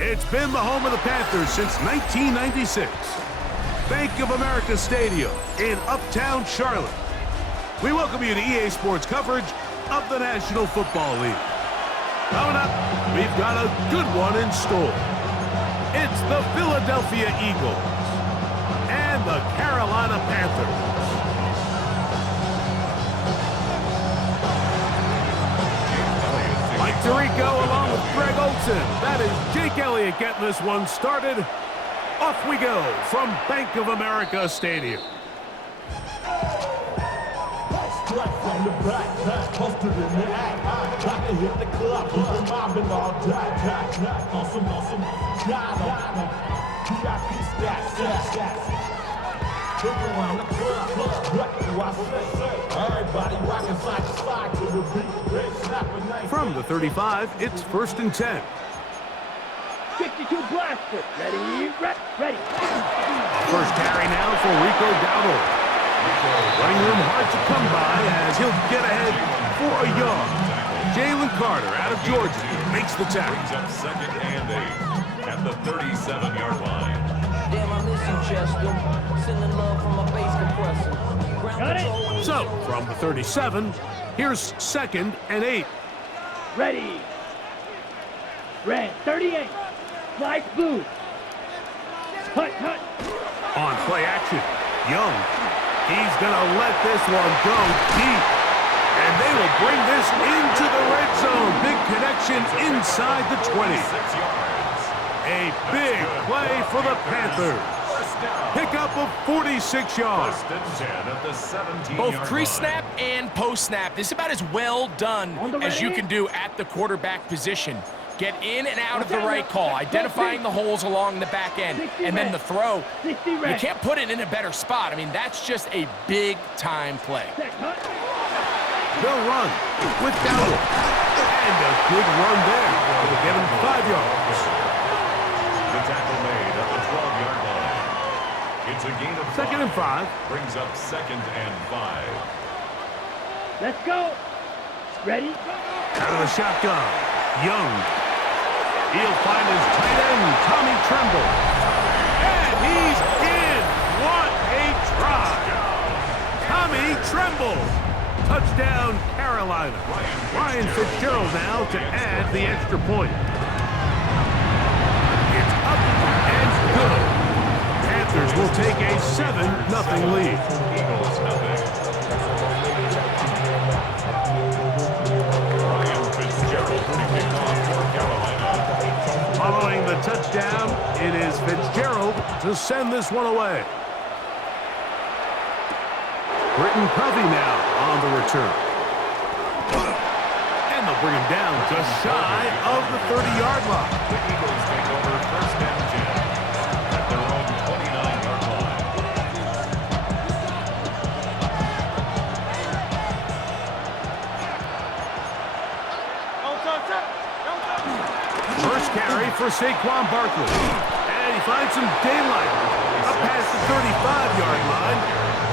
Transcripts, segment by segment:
It's been the home of the Panthers since 1996. Bank of America Stadium in Uptown Charlotte. We welcome you to EA Sports coverage of the National Football League. Coming up, we've got a good one in store. It's the Philadelphia Eagles and the Carolina Panthers. Mike Tirico along with Greg Olsen. That is Jake Elliott getting this one started. Off we go from Bank of America Stadium. From the back, posted in the act. Got to hit the club, mobbing all day. Awesome, got him. VIP stats. Look around the club, what do I say? Everybody rocking side to side to the beat. From the 35, it's 1st and 10. 62 blaster. Ready. First carry now for Rico Dowdle. Running room hard to come by as he'll get ahead for a yard. Jalen Carter out of Georgia makes the tackle. Brings up 2nd and 8 at the 37-yard line. Damn, I miss you, Chester. Sending love from my bass compressor. Got it. So, from the 37, here's 2nd and 8. Ready. Red 38. Flight blue. Hut. On play action, Young. He's going to let this one go deep. And they will bring this into the red zone. Big connection inside the 20. 6 yards. A big play for the Panthers. Pickup of 46 yards. 1st and 10 at the 17-yard line. Both pre-snap and post-snap. This is about as well done as you can do at the quarterback position. Get in and out of the right call, identifying the holes along the back end, and then the throw. You can't put it in a better spot. I mean, that's just a big-time play. They'll run with Dowdle. And a good run there. It'll get him 5 yards. The tackle made at the 12-yard line. It's a gain of 2nd and 5. Brings up 2nd and 5. Let's go. Ready. Out of the shotgun, Young. He'll find his tight end, Tommy Tremble. And he's in. What a try. Tommy Tremble. Touchdown, Carolina. Ryan Fitzgerald now to add the extra point. It's up and good. Panthers will take a 7-0 lead. Eagles nothing. Ryan Fitzgerald to kick off for Carolina. Following the touchdown, it is Fitzgerald to send this one away. Britton Covey now on the return. And they'll bring him down just shy of the 30-yard line. The Eagles take over 1st and 10 at their own 29-yard line. First carry for Saquon Barkley. And he finds some daylight up past the 35-yard line.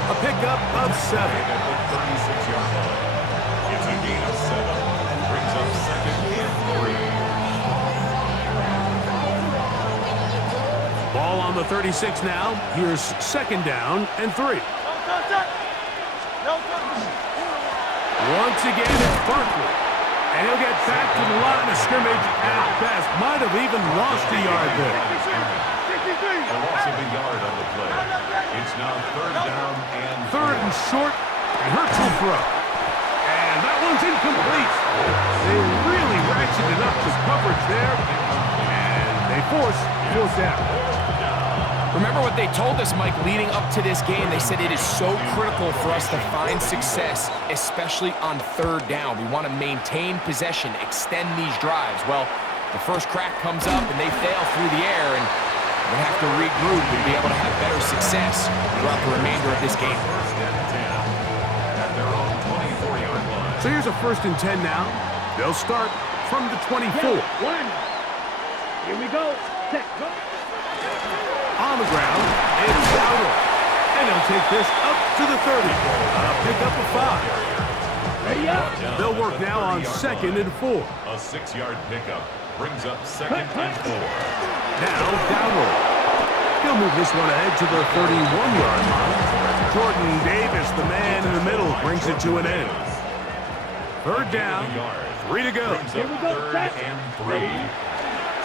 A pickup of 7. At the 36-yard line. It's a gain of 7. Brings up 2nd and 3. Ball on the 36 now. Here's 2nd down and 3. Once again, it's Barkley. And he'll get back to the line of scrimmage at best. Might have even lost a yard there. A loss of a yard on the play. It's now 3rd down and 3rd and short, and Hurts will throw. And that one's incomplete. They really ratcheted up the coverage there, and they force 4th down. Remember what they told us, Mike, leading up to this game. They said it is so critical for us to find success, especially on 3rd down. We want to maintain possession, extend these drives. Well, the first crack comes up, and they fail through the air, and they have to regroup and be able to have better success throughout the remainder of this game. 1st and 10 at their own 24-yard line. So here's a 1st and 10 now. They'll start from the 24. Here we go. Set. Go. On the ground, it's Dowdle. And he'll take this up to the 30. A pickup of 5. Ready up. They'll work now on 2nd and 4. A 6-yard pickup. Brings up 2nd and 4. Now, Dowdle. He'll move this one ahead to the 31-yard line. Jordan Davis, the man in the middle, brings it to an end. 3rd down, 3 to go. Brings up 3rd and 3.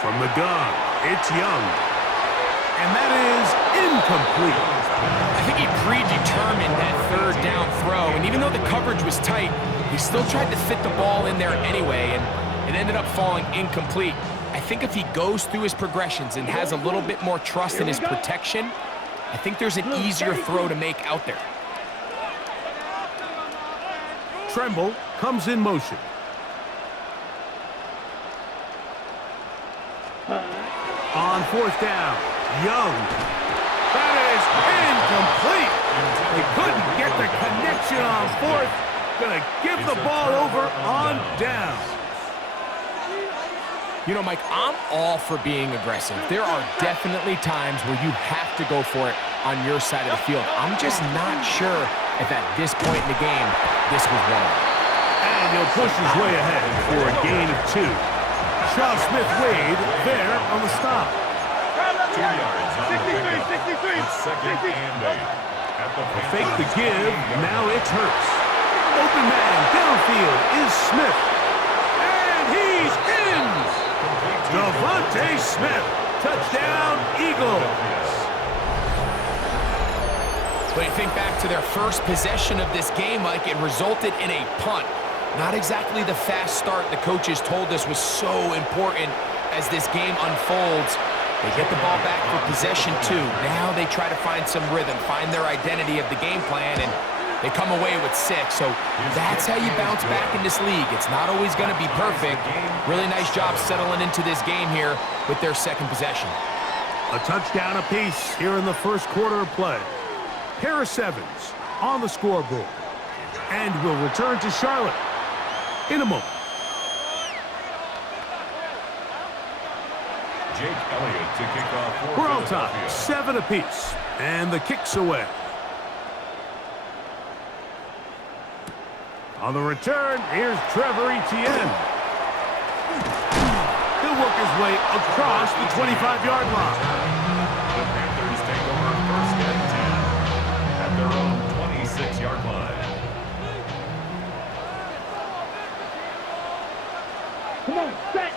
From the gun, it's Young. And that is incomplete. I think he predetermined that 3rd down throw, and even though the coverage was tight, he still tried to fit the ball in there anyway, and it ended up falling incomplete. I think if he goes through his progressions and has a little bit more trust in his protection, I think there's an easier throw to make out there. Tremble comes in motion. On 4th down, Young. That is incomplete. They couldn't get the connection on 4th. Gonna give the ball over on down. You know, Mike, I'm all for being aggressive. There are definitely times where you have to go for it on your side of the field. I'm just not sure if at this point in the game, this was wrong. And he'll push his way ahead for a gain of 2. Shaw Smith-Wade there on the stop. 2 yards on the pickup. It's 2nd and 8. At the Fake the give, now it's Hurts. Open man downfield is Smith. And he's in! Devontae Smith, touchdown Eagles. But you think back to their first possession of this game, Mike, it resulted in a punt. Not exactly the fast start the coaches told us was so important as this game unfolds. They get the ball back for possession 2. Now they try to find some rhythm, find their identity of the game plan, and they come away with 6. So that's how you bounce back in this league. It's not always going to be perfect. Really nice job settling into this game here with their 2nd possession. A touchdown apiece here in the first quarter of play. Harris Evans on the scoreboard. And will return to Charlotte in a moment. Jake Elliott to kick off for We're on time, Philadelphia. 7 apiece. And the kick's away. On the return, here's Trevor Etienne. He'll work his way across the 25-yard line. The Panthers take over 1st and 10 at their own 26-yard line. Come on, set.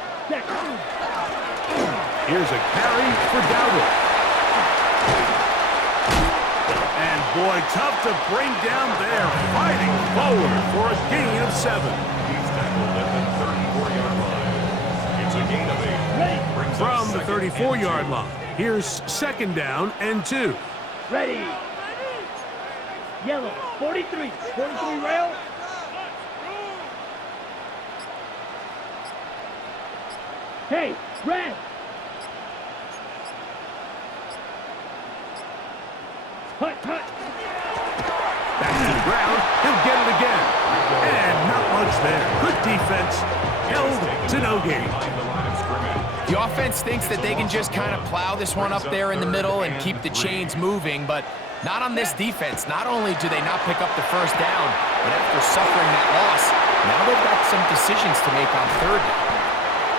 Here's a carry for Dowdle. And boy, tough to bring down there. Fighting forward for a gain of 7. He's tackled at the 34-yard line. It's a gain of 8. Brings up From the 2nd and 34-yard 2. line, here's 2nd down and 2. Ready. Yellow, 43. 43 rail. Hey, red. Hut. Back to the ground, he'll get it again. And not much there. Good defense, held to no gain. Behind the line of scrimmage. The offense thinks that they can just kind of plow this one up there in the middle and keep the chains moving, but not on this defense. Not only do they not pick up the 1st down, but after suffering that loss, now they've got some decisions to make on 3rd down.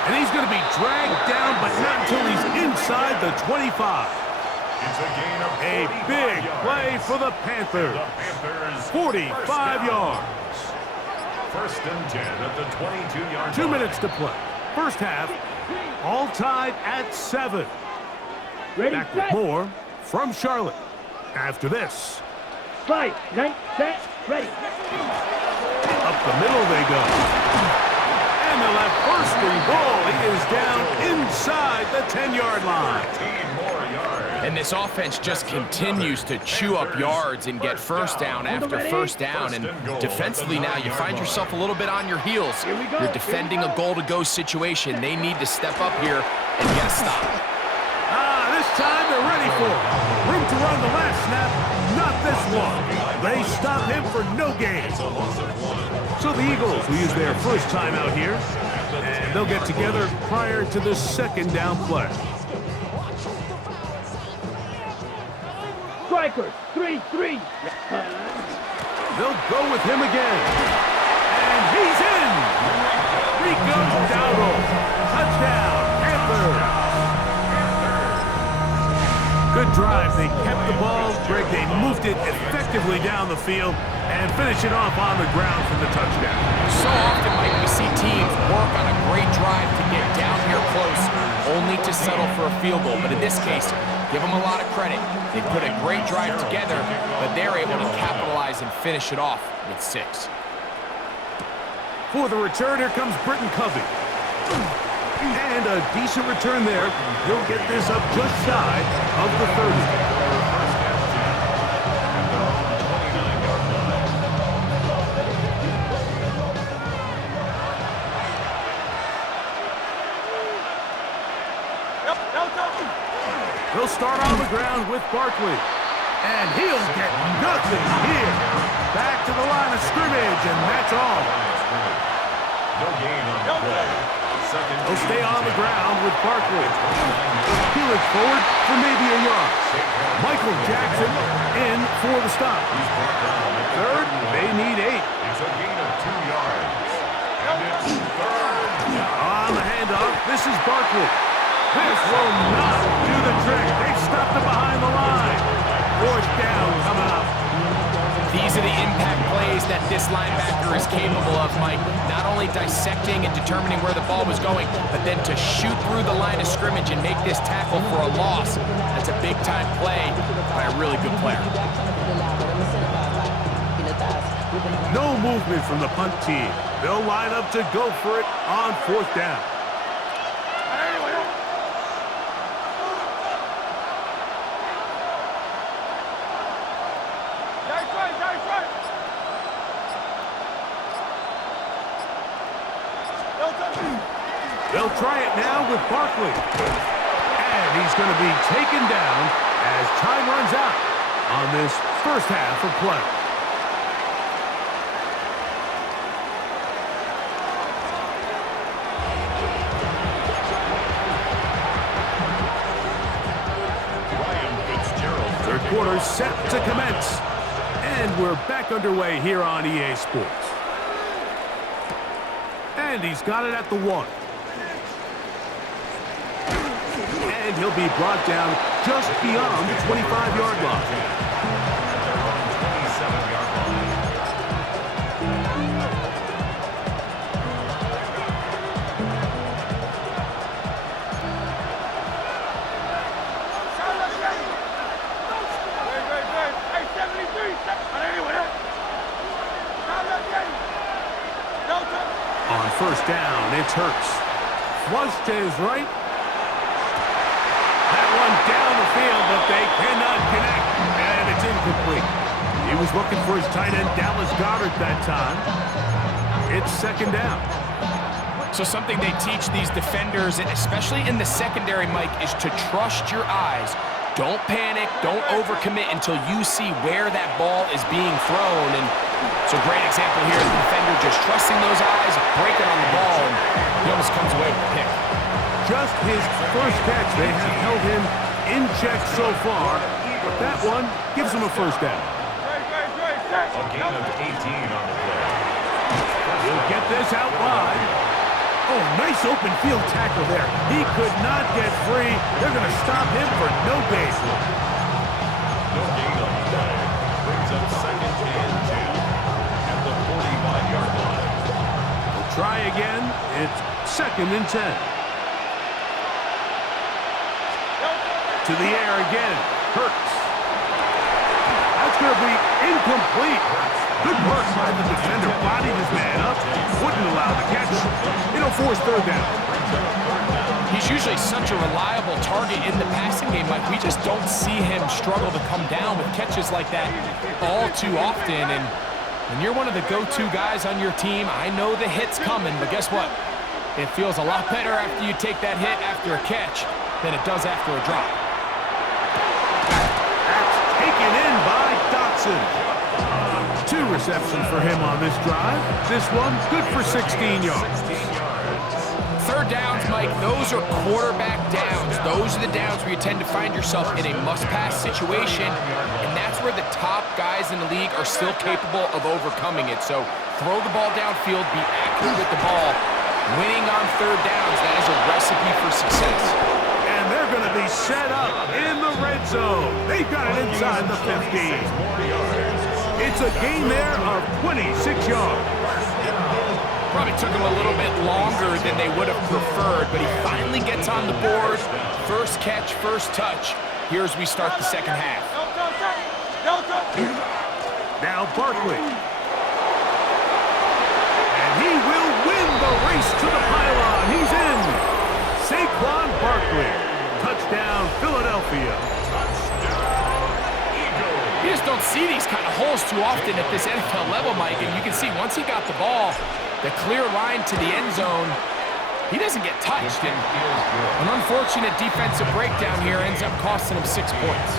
And he's going to be dragged down, but not until he's inside the 25. It's a gain of A 45 big yards. play for the Panthers. The Panthers 45 first down. yards. 1st and 10 at the 22-yard 2 line. minutes to play. First half, all tied at 7. Ready, Back with set. more from Charlotte after this. Slide, 9, set, ready. Up the middle they go. And they'll have 1st and goal. He is down inside the 10-yard line. 15 more yards. And this offense just continues to chew up yards and get 1st down after 1st down. And defensively now, you find yourself a little bit on your heels. You're defending a goal-to-go situation. They need to step up here and get a stop. This time they're ready for it. Room to run the last snap. Not this one. They stop him for no gain. So the Eagles will use their first time out here, and they'll get together prior to the 2nd down play. Strikers, 3-3. They'll go with him again. And he's in! Rico Dowdle. Touchdown. Good drive. They kept the ball. Greg, they moved it effectively down the field and finish it off on the ground for the touchdown. So often, Mike, we see teams work on a great drive to get down here close, only to settle for a field goal. But in this case, give them a lot of credit. They put a great drive together, but they're able to capitalize and finish it off with 6. For the return, here comes Britton Covey. And a decent return there. He'll get this up just shy of the 30. He'll start on the ground with Barkley. And he'll get nothing here. Back to the line of scrimmage, and that's all. No gain on the play. He'll stay on the ground with Barkley. He looks forward for maybe a yard. Michael Jackson in for the stop. Third, they need 8. It's a gain of 2 yards. And it's third down. On the handoff, this is Barkley. This will not do the trick. They've stopped it behind the line. 4th down coming up. These are the impact plays that this linebacker is capable of, Mike. Not only dissecting and determining where the ball was going, but then to shoot through the line of scrimmage and make this tackle for a loss. That's a big-time play by a really good player. No movement from the punt team. They'll line up to go for it on 4th down. They'll try it now with Barkley. And he's going to be taken down as time runs out on this first half of play. Third quarter set to commence. And we're back underway here on EA Sports. And he's got it at the 1. And he'll be brought down just beyond the 25-yard line. 27-yard line. On 1st down, it's Hurts. Flush to his right. That one down the field, but they cannot connect. And it's incomplete. He was looking for his tight end, Dallas Goedert, that time. It's 2nd down. So something they teach these defenders, and especially in the secondary, Mike, is to trust your eyes. Don't panic. Don't overcommit until you see where that ball is being thrown. And it's a great example here. The defender just trusting those eyes, breaking on the ball, and he almost comes away with the pick. Just his first catch. They have held him in check so far, but that one gives him a 1st down. A gain of 18 on the play. He'll get this out wide. Oh, nice open field tackle there. He could not get free. They're going to stop him for no gain. No gain on the play. Brings up 2nd and 2 at the 45-yard line. We'll try again. It's 2nd and 10. To the air again. Hurts. That's going to be incomplete. Good work by the defender. Bodied his man up. Wouldn't allow the catch. It'll force 3rd down. He's usually such a reliable target in the passing game, Mike. We just don't see him struggle to come down with catches like that all too often. And when you're one of the go-to guys on your team, I know the hit's coming, but guess what? It feels a lot better after you take that hit after a catch than it does after a drop. That's taken in by Dotson. 2 receptions for him on this drive. This one good for 16 yards. 3rd downs, Mike, those are quarterback downs. Those are the downs where you tend to find yourself in a must-pass situation, and that's where the top guys in the league are still capable of overcoming it. So throw the ball downfield, be accurate with the ball. Winning on 3rd downs, that is a recipe for success. And they're going to be set up in the red zone. They've got it inside the 15. It's a gain there of 26 yards. Probably took him a little bit longer than they would have preferred, but he finally gets on the board. First catch, first touch. Here as we start the second half. Now Barkley. And he will win the race to the pylon. He's in. Saquon Barkley. Touchdown, Philadelphia. You just don't see these kind of holes too often at this NFL level, Mike, and you can see once he got the ball, the clear line to the end zone, he doesn't get touched, and an unfortunate defensive breakdown here ends up costing him 6 points.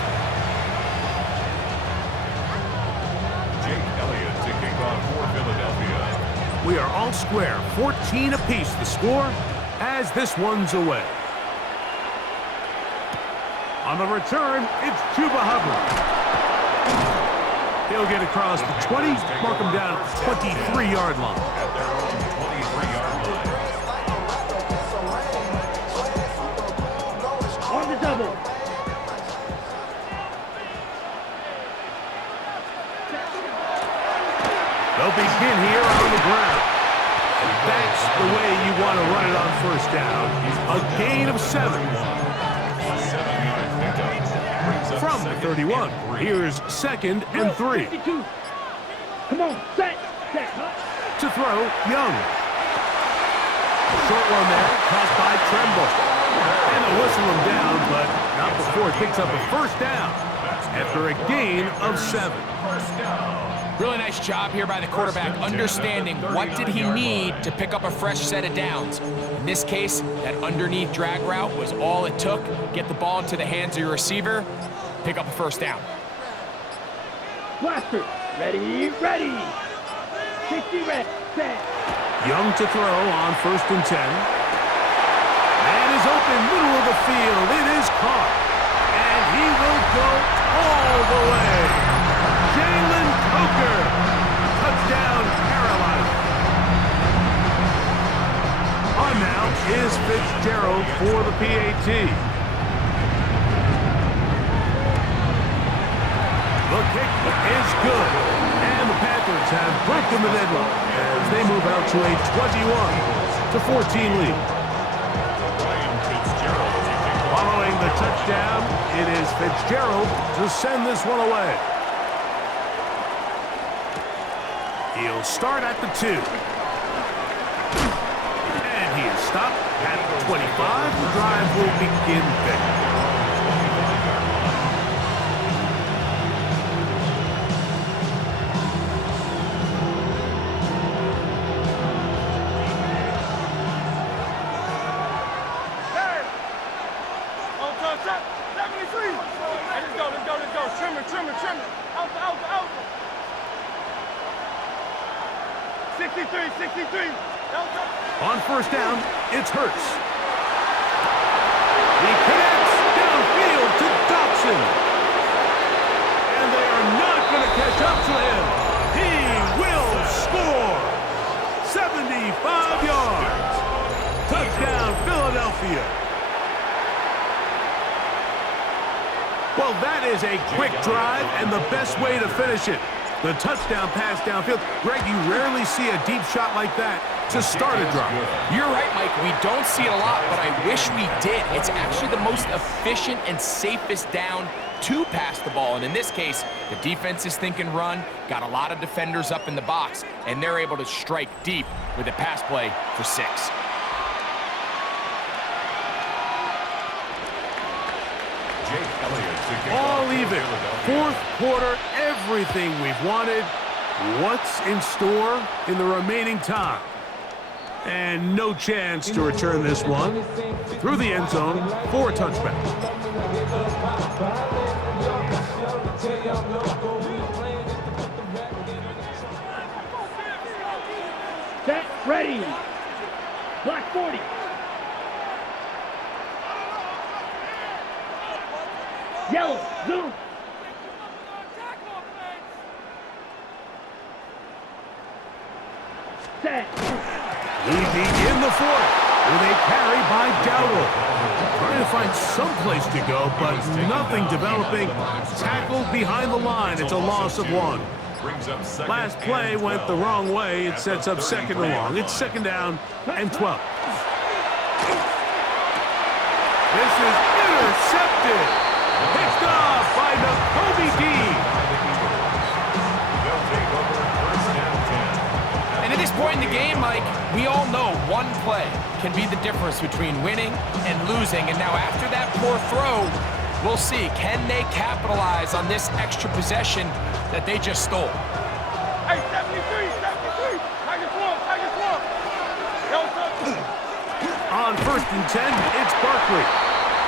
Jake Elliott to kick off for Philadelphia. We are all square, 14 apiece the score as this one's away. On the return, it's Chuba Hubbard. He'll get across the 20, mark him down at the 23-yard line. At their own 23-yard line. On the double. They'll begin here on the ground. And that's the way you want to run it on first down. A gain of 7. 7-yard pickup. From the 31, here's 2nd and 3. 52. Come on, set. To throw, Young. Short one there, caught by Tremble. And they'll whistle him down, but not before he picks up a first down after a gain of 7. Really nice job here by the quarterback, understanding what did he need to pick up a fresh set of downs. In this case, that underneath drag route was all it took. Get the ball into the hands of your receiver, pick up a first down. Blaster. Ready. 60 red. Set. Young to throw on 1st and 10. Man is open, middle of the field. It is caught. And he will go all the way. Jalen Coker. Touchdown, Carolina. On now is Fitzgerald for the PAT. The kick is good. And the Panthers have broken the deadlock as they move out to a 21-14 lead. Following the touchdown, it is Fitzgerald to send this one away. He'll start at the 2. And he is stopped at the 25. The drive will begin there. Trim it. Out. 63. On first down, it's Hurts. He connects downfield to Dobson. And they are not going to catch up to him. He will score. 75 yards. Touchdown, Philadelphia. Well, that is a quick drive and the best way to finish it. The touchdown pass downfield. Greg, you rarely see a deep shot like that to start a drive. You're right, Mike. We don't see it a lot, but I wish we did. It's actually the most efficient and safest down to pass the ball. And in this case, the defense is thinking run, got a lot of defenders up in the box, and they're able to strike deep with a pass play for 6. All even. Fourth quarter, everything we've wanted. What's in store in the remaining time? And no chance to return this one through the end zone for a touchback. Set. Ready. Black 40. Yellow. Zoom. Set. We begin the fourth with a carry by Dowdle. Trying to find some place to go, but nothing developing. Tackled behind the line. It's a loss of 1. Last play went the wrong way. It sets up 2nd and long. It's 2nd down and 12. This is intercepted. Picked off by Nakobe Dean. And at this point in the game, Mike, we all know one play can be the difference between winning and losing. And now after that poor throw, we'll see, can they capitalize on this extra possession that they just stole? Hey, 73, 73. Tigers one. On 1st and 10, it's Barkley.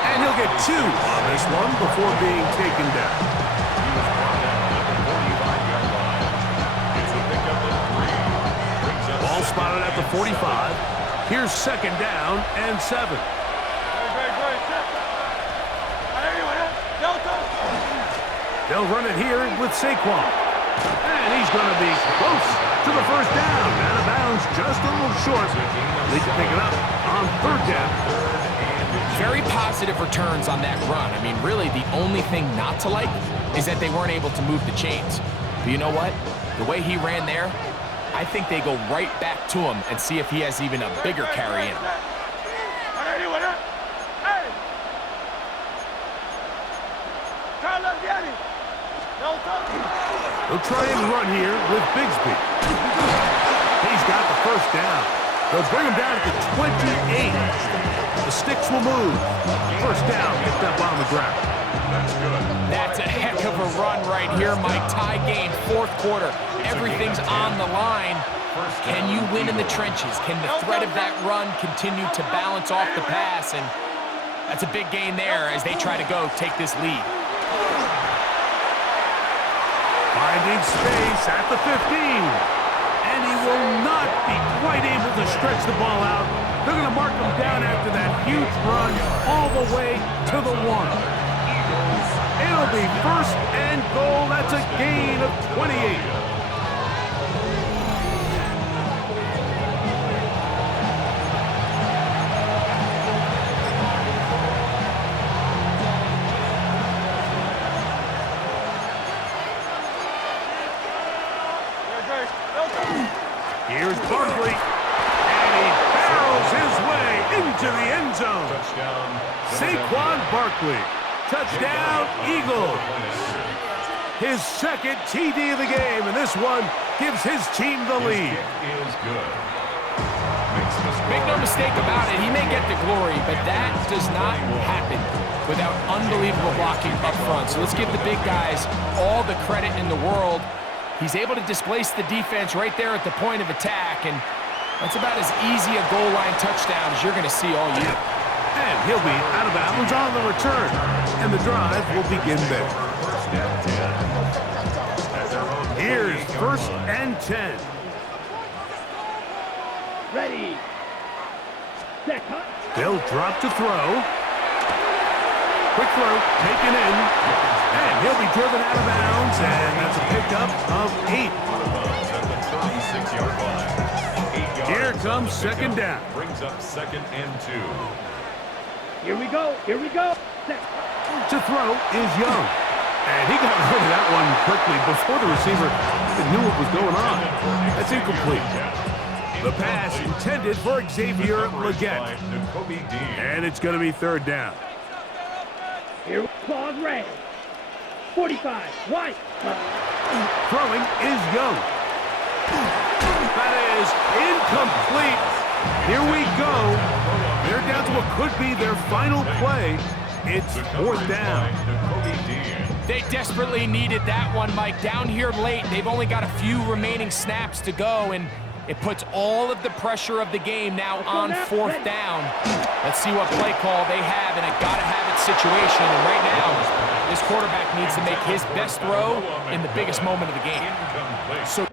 And he'll get 2 on this one before being taken down. He was brought down at the 45-yard line. It's a pickup of 3. Brings up Ball 2nd spotted at the and 45. Here's 2nd down and 7. They'll run it here with Saquon. And he's going to be close to the 1st down. Out of bounds, just a little short. They can pick it up on 3rd down. Very positive returns on that run. I mean, really, the only thing not to like is that they weren't able to move the chains. But you know what? The way he ran there, I think they go right back to him and see if he has even a bigger carry in him. They'll try and run here with Bigsby. He's got the 1st down. They'll bring him down at the 28. The sticks will move. 1st down, picked up on the ground. That's a heck of a run right here, Mike. Tie game, 4th quarter. Everything's on the line. Can you win in the trenches? Can the threat of that run continue to balance off the pass? And that's a big gain there as they try to go take this lead. Finding space at the 15. And he will not be quite able to stretch the ball out. They're going to mark him down after that huge run all the way to the 1. It'll be 1st and goal. That's a gain of 28. Here's Barkley, and he barrels his way into the end zone. touchdown. Saquon Barkley, touchdown Eagles. His 2nd TD of the game, and this one gives his team the lead. Is good. Make no mistake about it, he may get the glory, but that does not happen without unbelievable blocking up front. So let's give the big guys all the credit in the world. He's able to displace the defense right there at the point of attack, and that's about as easy a goal line touchdown as you're going to see all year. And he'll be out of bounds on the return, and the drive will begin there. Here's 1st and 10. Ready. Set, cut. They'll drop to throw. Quick throw, taken in, and he'll be driven out of bounds, and that's a pickup of 8. Here comes 2nd down. Brings up 2nd and 2. Here we go. Set. To throw is Young, and he got rid of that one quickly before the receiver even knew what was going on. That's incomplete. The pass intended for Xavier Legette, and it's going to be 3rd down. Here, claws red. 45, white. Throwing is Young. That is incomplete. Here we go. They're down to what could be their final play. It's 4th down. They desperately needed that one, Mike. Down here late, they've only got a few remaining snaps to go, and it puts all of the pressure of the game now on 4th down. Let's see what play call they have in a gotta-have-it situation. And right now, this quarterback needs to make his best throw in the biggest moment of the game. So